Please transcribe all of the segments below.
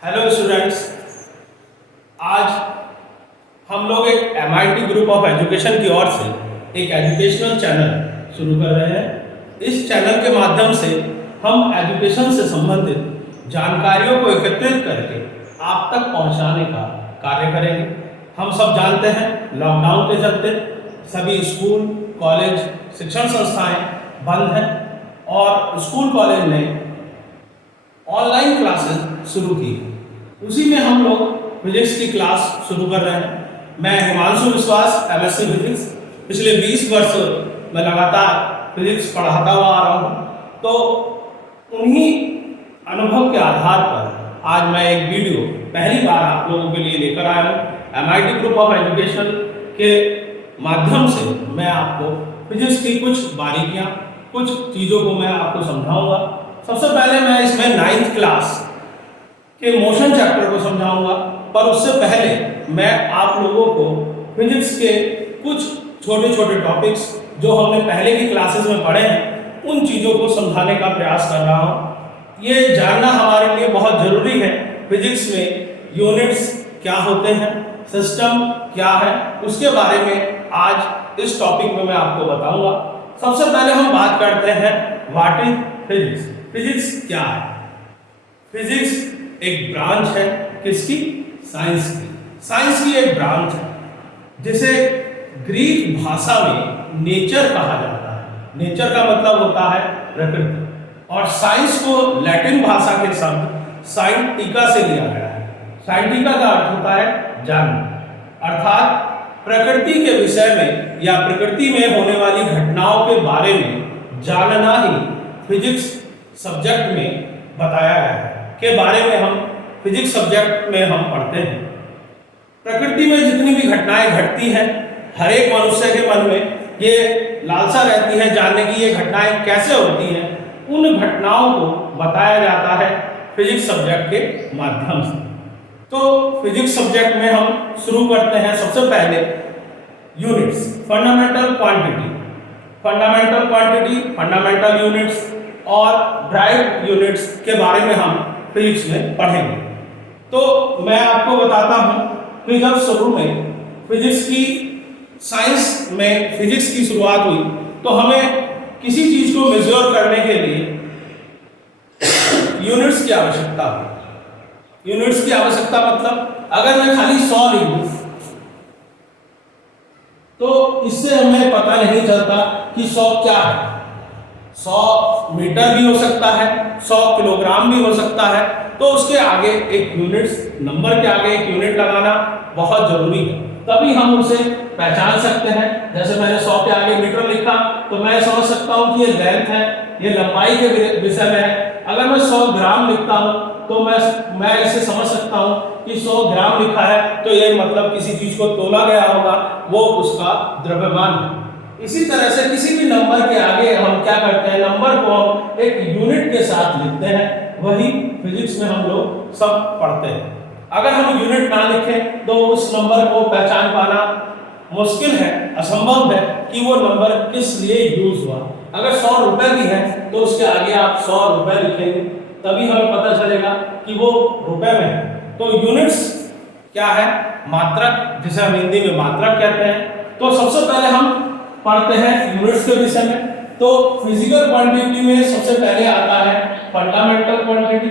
Hello students. आज हम लोग एक MIT ग्रुप ऑफ एजुकेशन की ओर से एक एजुकेशनल चैनल शुरू कर रहे हैं। इस चैनल के माध्यम से हम एजुकेशन से संबंधित जानकारियों को एकत्रित करके आप तक पहुंचाने का कार्य करेंगे। हम सब जानते हैं लॉकडाउन के चलते सभी स्कूल कॉलेज शिक्षण संस्थाएं बंद हैं और स्कूल कॉलेज ने ऑनलाइन क्लासेस शुरू की। उसी में हम लोग फिजिक्स की क्लास शुरू कर रहे हैं। मैं हिमांशु विश्वास MSc फिजिक्स पिछले 20 वर्ष में लगातार फिजिक्स पढ़ाता हुआ आ रहा हूँ। तो उन्हीं अनुभव के आधार पर आज मैं एक वीडियो पहली बार आप लोगों के लिए लेकर आया हूँ। MIT ग्रुप ऑफ एजुकेशन के माध्यम से मैं आपको फिजिक्स की कुछ बारीकियाँ कुछ चीज़ों को मैं आपको समझाऊंगा। सबसे पहले मैं इसमें 9th क्लास के मोशन चैप्टर को समझाऊंगा, पर उससे पहले मैं आप लोगों को फिजिक्स के कुछ छोटे छोटे टॉपिक्स जो हमने पहले की क्लासेस में पढ़े हैं उन चीज़ों को समझाने का प्रयास कर रहा हूँ। ये जानना हमारे लिए बहुत ज़रूरी है फिजिक्स में यूनिट्स क्या होते हैं, सिस्टम क्या है, उसके बारे में आज इस टॉपिक में मैं आपको बताऊंगा। सबसे पहले हम बात करते हैं व्हाट इज फिजिक्स। फिजिक्स क्या है? फिजिक्स एक ब्रांच है किसकी? साइंस की। साइंस की एक ब्रांच है जिसे ग्रीक भाषा में नेचर कहा जाता है। नेचर का मतलब होता है प्रकृति, और साइंस को लैटिन भाषा के शब्द साइंटिका से लिया गया है। साइंटिका का अर्थ होता है जानना, अर्थात प्रकृति के विषय में या प्रकृति में होने वाली घटनाओं के बारे में जानना ही फिजिक्स सब्जेक्ट में बताया गया है, के बारे में हम फिजिक्स सब्जेक्ट में हम पढ़ते हैं। प्रकृति में जितनी भी घटनाएं घटती हैं, हर एक मनुष्य के मन में ये लालसा रहती है जानने की ये घटनाएं कैसे होती हैं। उन घटनाओं को बताया जाता है फिजिक्स सब्जेक्ट के माध्यम से। तो फिजिक्स सब्जेक्ट में हम शुरू करते हैं सबसे पहले units, fundamental quantity. Fundamental quantity, fundamental units और ड्राइव यूनिट्स के बारे में हम फिजिक्स में पढ़ेंगे। तो मैं आपको बताता हूं कि जब शुरू में फिजिक्स की साइंस में फिजिक्स की शुरुआत हुई तो हमें किसी चीज को मेजर करने के लिए यूनिट्स की आवश्यकता हुई। यूनिट्स की आवश्यकता मतलब अगर मैं खाली 100 लिख दूं तो इससे हमें पता नहीं चलता कि 100 क्या है। 100 मीटर भी हो सकता है, 100 किलोग्राम भी हो सकता है। तो उसके आगे एक यूनिट्स, नंबर के आगे एक यूनिट लगाना बहुत जरूरी है, तभी हम उसे पहचान सकते हैं। जैसे मैंने 100 के आगे मीटर लिखा तो मैं समझ सकता हूं कि ये लेंथ है, ये लंबाई के विषय में है। अगर मैं 100 ग्राम लिखता हूं तो मैं इसे समझ सकता हूं कि 100 ग्राम लिखा है तो ये मतलब किसी चीज को तोला गया होगा, वो उसका द्रव्यमान है। इसी तरह से किसी भी नंबर के आगे हम क्या करते हैं, नंबर को हम एक यूनिट के साथ लिखते हैं। वही फिजिक्स में हम लोग सब पढ़ते हैं। अगर हम यूनिट ना लिखें तो उस नंबर को पहचान पाना मुश्किल है, असंभव है कि वो नंबर किस लिए यूज हुआ। अगर 100 रुपए भी है तो उसके आगे आप 100 रुपए लिखेंगे, तभी हमें पता चलेगा कि वो रुपए में है। तो यूनिट्स क्या है? मात्रक, जिसे हम हिंदी में मात्रक कहते हैं। तो सबसे पहले हम पढ़ते हैं यूनिट्स के विषय में। तो फिजिकल क्वांटिटी में सबसे पहले आता है fundamental quantity.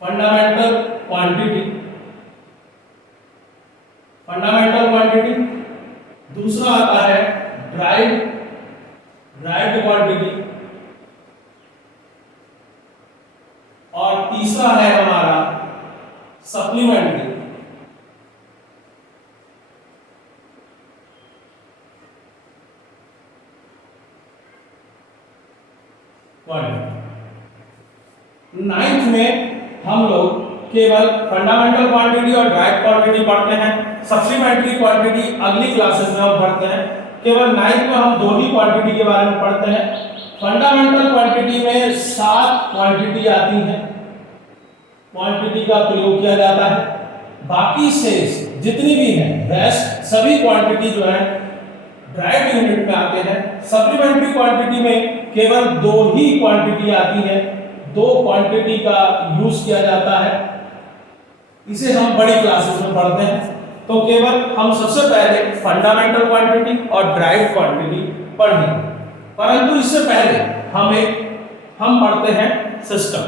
Fundamental quantity, fundamental quantity. दूसरा आता है ड्राइव्ड क्वांटिटी, और तीसरा है हमारा सप्लीमेंट्री क्वांटिटी। 9th में हम लोग केवल फंडामेंटल क्वांटिटी और ड्राइव क्वांटिटी पढ़ते हैं। सप्लीमेंट्री क्वांटिटी अगली क्लासेस में हम पढ़ते हैं। केवल 9th में हम 2 ही क्वांटिटी के बारे में पढ़ते हैं। फंडामेंटल क्वांटिटी में 7 क्वांटिटी आती हैं, क्वांटिटी का प्रयोग किया जाता है। बाकी शेष जितनी भी हैं, रेस्ट सभी क्वांटिटी जो है ड्राइव यूनिट में आते हैं। सप्लीमेंट्री क्वांटिटी में केवल दो ही क्वांटिटी आती है, दो क्वांटिटी का यूज किया जाता है, इसे हम बड़ी क्लासेस में पढ़ते हैं। तो केवल हम सबसे पहले फंडामेंटल क्वांटिटी और ड्राइव क्वांटिटी पढ़ेंगे, परंतु इससे पहले हम पढ़ते हैं सिस्टम।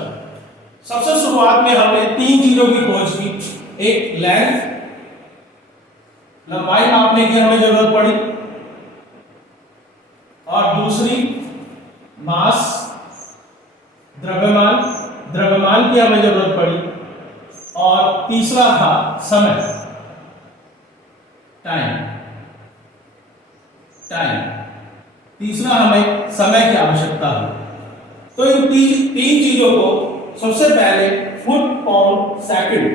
सबसे शुरुआत में हमने तीन चीजों की खोज की, एक लेंथ, लंबाई मापने की हमें जरूरत पड़ी, और दूसरी मास, द्रव्यमान की हमें जरूरत पड़ी, और तीसरा था समय, टाइम। तीसरा हमें समय की आवश्यकता है। तो इन तीन चीजों को सबसे पहले फुट पाउंड सेकंड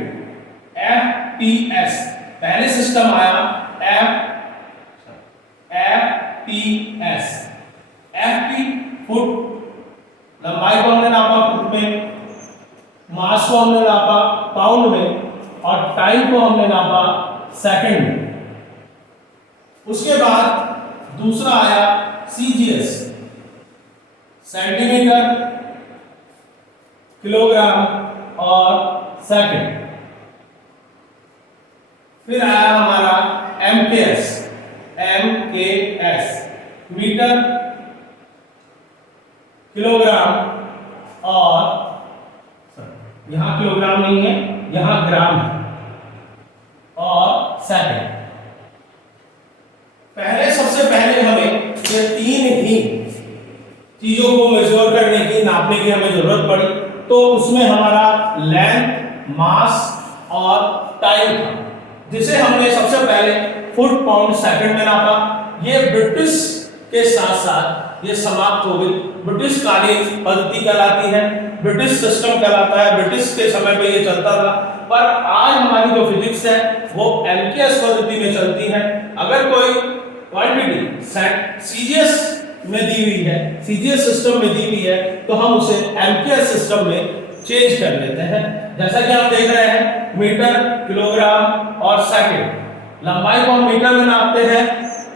FPS, पहले सिस्टम आया FPS, FP फुट, लंबाई को हमने नापा फुट में, मास को हमने नापा पाउंड में, और टाइम को हमने नापा सेकंड में। उसके बाद दूसरा आया CGS, सेंटीमीटर, किलोग्राम और सेकंड। फिर आया हमारा MKS, मीटर, किलोग्राम और यहां किलोग्राम नहीं है, यहां ग्राम है, और सेकंड। सबसे पहले हमें ये तीन ही चीजों को मेजर करने की, नापने की हमें जरूरत पड़ी। तो उसमें हमारा लेंथ, मास और टाइम था, जिसे हमने सबसे पहले फुट पाउंड सेकंड में नापा। ये ब्रिटिश के साथ साथ ये समाप्त हो गई, ब्रिटिश कालीन पद्धति कहलाती है, ब्रिटिश सिस्टम कहलाता है, ब्रिटिश के समय पे ये चलता था। पर आज हमारी जो फिजिक्स है वो MKS पद्धति में चलती है। अगर कोई क्वांटिटी CGS में दी हुई है, CGS सिस्टम में दी हुई है, तो हम उसे MKS सिस्टम में चेंज कर लेते हैं। जैसा कि आप देख रहे हैं, मीटर, किलोग्राम और सेकंड। लंबाई को हम मीटर में नापते हैं,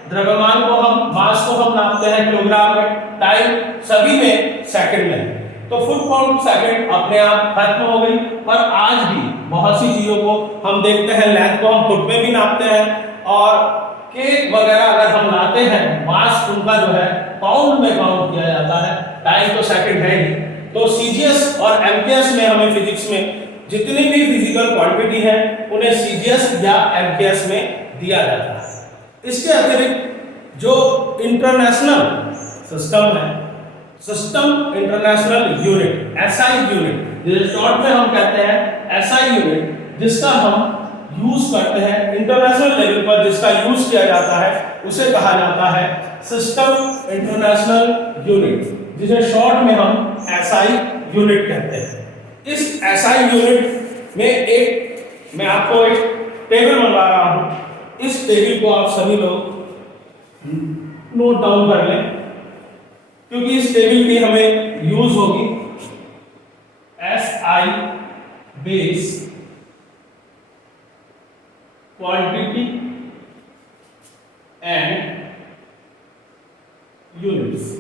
द्रव्यमान को मास को हम नापते हैं किलोग्राम में, टाइम सभी में सेकंड में। तो फुट पाउंड सेकंड अपने आप खत्म हो गई। पर आज भी बहुत सी चीजों को हम देखते हैं, लेंथ को हम फुट में भी नापते हैं, और केक वगैरह अगर हम लाते हैं, मास उनका जो है पाउंड में काउंट किया जाता है, टाइम तो सेकंड है ही। तो CGS और MKS में हमें फिजिक्स में जितनी भी फिजिकल क्वांटिटी है उन्हें CGS या MKS में दिया जाता है। इसके अतिरिक्त जो इंटरनेशनल सिस्टम है, system international unit, SI unit, जिसे शॉर्ट में हम कहते हैं SI यूनिट, जिसका हम यूज करते हैं इंटरनेशनल लेवल पर, जिसका यूज किया जाता है, उसे कहा जाता है सिस्टम इंटरनेशनल यूनिट, जिसे शॉर्ट में हम SI यूनिट कहते हैं। इस SI यूनिट में मैं आपको एक टेबल बनवा रहा हूं। इस टेबल को आप सभी लोग नोट डाउन कर लें, क्योंकि इस टेबल की हमें यूज होगी। SI base quantity and units.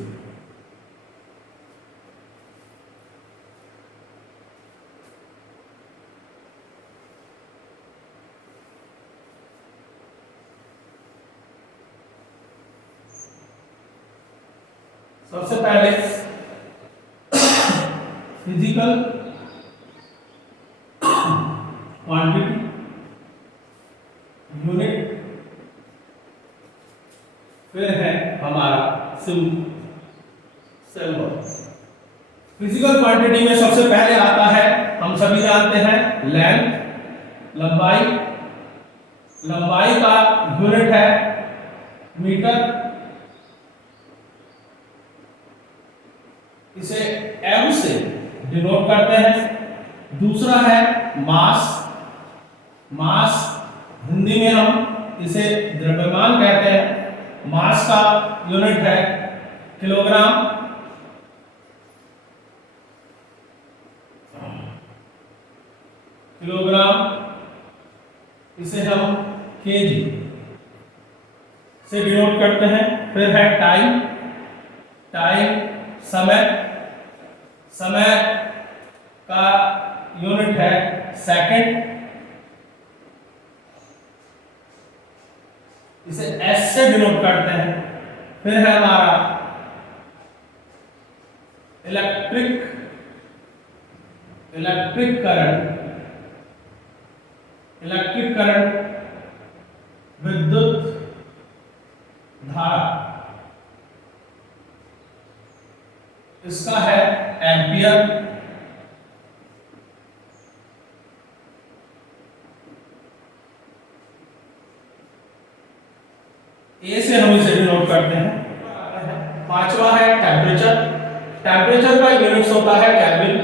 सबसे पहले फिजिकल क्वांटिटी यूनिट, फिर है हमारा सिंबल। फिजिकल क्वांटिटी में सबसे पहले आता है, हम सभी जानते हैं, लेंथ, लंबाई। लंबाई का यूनिट है मीटर, इसे M से डिनोट करते हैं। दूसरा है मास, मास हिंदी में हम इसे द्रव्यमान कहते हैं। मास का यूनिट है किलोग्राम। किलोग्राम इसे हम केजी से डिनोट करते हैं। फिर है टाइम, टाइम समय, समय का यूनिट है सेकंड, इसे एस से डिनोट करते हैं। फिर है हमारा इलेक्ट्रिक करंट, विद्युत धारा, इसका है एम्पियर। ए से हम इसे डिनोट करते हैं। पांचवा है टेम्परेचर। टेम्परेचर का यूनिट्स होता है केल्विन,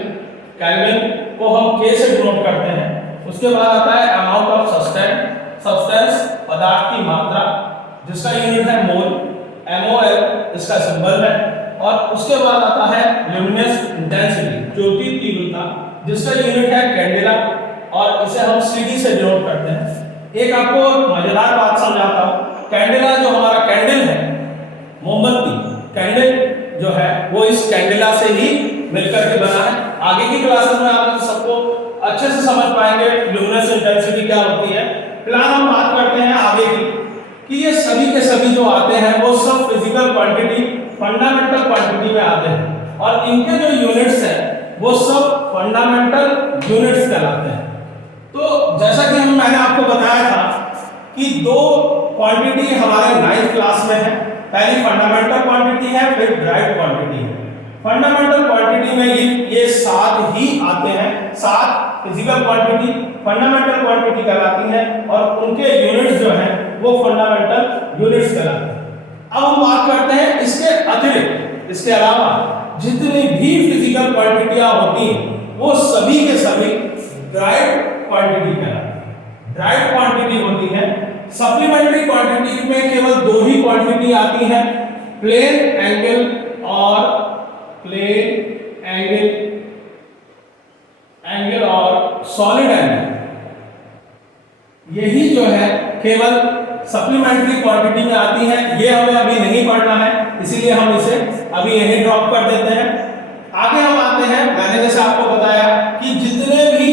केल्विन को हम के से डिनोट करते हैं। उसके बाद आता है अमाउंट ऑफ सब्सटेंस, पदार्थ की मात्रा, जिसका यूनिट है मोल, MOL इसका सिंबल है। और उसके बाद आता है ल्यूमिनस इंटेंसिटी, ज्योति तीव्रता, जिसका यूनिट है कैंडेला, और इसे हम CD से डिनोट करते हैं। एक आपको मजेदार बात समझाता हूं। कैंडेला जो हमारा कैंडल है, मोमबत्ती, कैंडल जो है वो इस कैंडेला से ही मिलकर के बना है। आगे की क्लासेस में आप सबको अच्छे से समझ पाएंगे ल्यूमिनस इंटेंसिटी क्या होती है। फिलहाल हम बात करते हैं आगे की कि ये सभी के सभी जो आते हैं वो सब फिजिकल क्वांटिटी, फंडामेंटल क्वांटिटी में आते हैं, और इनके जो यूनिट्स हैं वो सब फंडामेंटल यूनिट्स कहलाते हैं। तो जैसा कि मैंने आपको बताया था कि दो क्वांटिटी हमारे 9th क्लास में है। पहली फंडामेंटल क्वांटिटी है, फिर ड्राइव क्वांटिटी है। फंडामेंटल क्वांटिटी में ये सात ही आते हैं, सात फिजिकल क्वांटिटी फंडामेंटल क्वांटिटी कहलाती है, और उनके यूनिट्स जो हैं वो फंडामेंटल यूनिट्स कहलाते हैं। अब हम बात करते हैं इसके अतिरिक्त, इसके अलावा जितनी भी फिजिकल क्वांटिटियां होती हैं वो सभी के सभी ड्राइव क्वांटिटी कहलाती है। ड्राइव क्वांटिटी होती है। सप्लीमेंट्री क्वांटिटी में केवल दो ही क्वांटिटी आती है, प्लेन एंगल और सॉलिड एंगल। यही जो है केवल सप्लीमेंट्री क्वांटिटी में आती है। ये हमें अभी नहीं पढ़ना है, इसीलिए हम इसे अभी यही ड्रॉप कर देते हैं। आगे हम आते हैं, मैंने जैसे आपको बताया कि जितने भी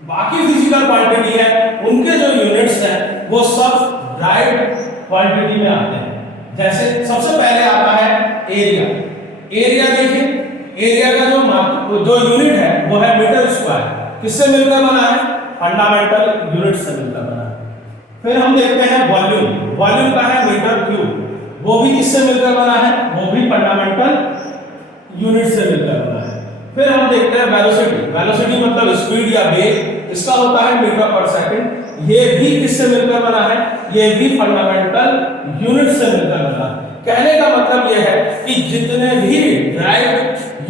बाकी फिजिकल क्वांटिटी है उनके जो यूनिट्स हैं वो सब ड्राइव क्वांटिटी में आते हैं। जैसे सबसे पहले आता है एरिया। एरिया देखिए, एरिया का जो यूनिट है वो है मीटर स्क्वायर। किससे मिलकर बना है? फंडामेंटल यूनिट से मिलकर बना है। फिर हम देखते हैं वॉल्यूम। वॉल्यूम का है मीटर क्यूब, वो भी किससे मिलकर बना है? वो भी फंडामेंटल यूनिट से मिलकर बना है। फिर हम देखते हैं वेलोसिटी। वेलोसिटी मतलब स्पीड या वेग, इसका होता है मीटर पर सेकंड। ये भी किससे मिलकर बना है? ये भी फंडामेंटल यूनिट से मिलकर बना है। कहने का मतलब यह है कि जितने भी ड्राइव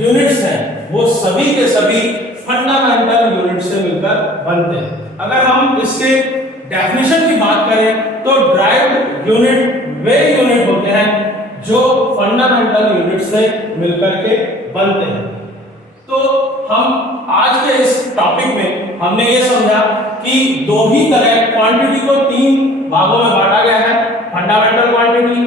यूनिट्स हैं वो सभी के सभी फंडामेंटल यूनिट से मिलकर बनते हैं। अगर हम इसके डेफिनेशन की बात करें तो ड्राइव यूनिट वे यूनिट होते हैं जो फंडामेंटल यूनिट से मिलकर के बनते हैं। तो हम आज के इस टॉपिक में हमने ये समझा कि दो ही तरह क्वांटिटी को तीन भागों में बांटा गया है, फंडामेंटल क्वांटिटी,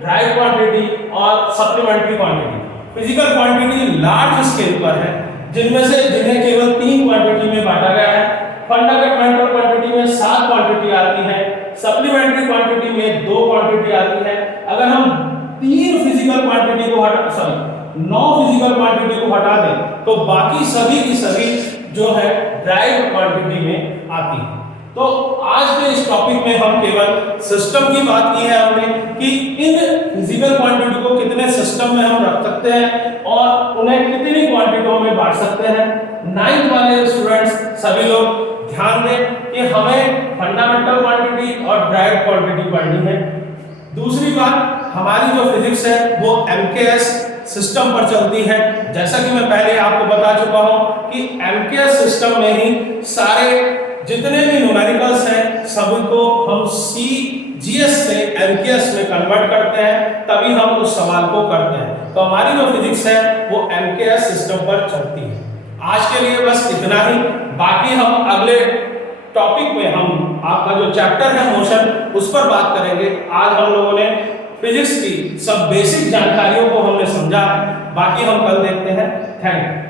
ड्राइव क्वांटिटी और supplementary quantity. Physical quantity large scale पर है, जिन्हें केवल तीन क्वांटिटी में बांटा गया है। फंडामेंटल क्वांटिटी में 7 क्वांटिटी आती है, सप्लीमेंट्री क्वांटिटी में 2 क्वांटिटी आती है। अगर हम 9 फिजिकल क्वांटिटी को हटा दें तो बाकी सभी की सभी जो है ड्राइव क्वांटिटी में आती है। तो आज के इस टॉपिक में हम केवल सिस्टम की बात की है हमने कि इन फिजिकल क्वांटिटी को कितने सिस्टम में हम रख सकते हैं और उन्हें कितनी क्वांटिटियों में बांट सकते हैं। 9th वाले स्टूडेंट्स सभी लोग ध्यान दें कि हमें फंडामेंटल क्वांटिटी और ड्राइव क्वांटिटी पढ़नी है। दूसरी बात, हमारी जो फिजिक्स है वो MKS सिस्टम पर चलती है। जैसा कि मैं पहले आपको बता चुका हूं कि MKS सिस्टम में ही सारे जितने भी न्यूमेरिकल्स हैं सभी को हम CGS से MKS में कन्वर्ट करते हैं, तभी हम उस सवाल को करते हैं। तो हमारी जो फिजिक्स है वो MKS सिस्टम पर चलती है। आज के लिए बस इतना ही। बाकी हम अगले टॉपिक में हम आपका जो चैप्टर है मोशन उस पर बात करेंगे। आज हम लोगों ने फिजिक्स की सब बेसिक जानकारियों को हमने समझा है। बाकी हम कल देखते हैं। Thank you.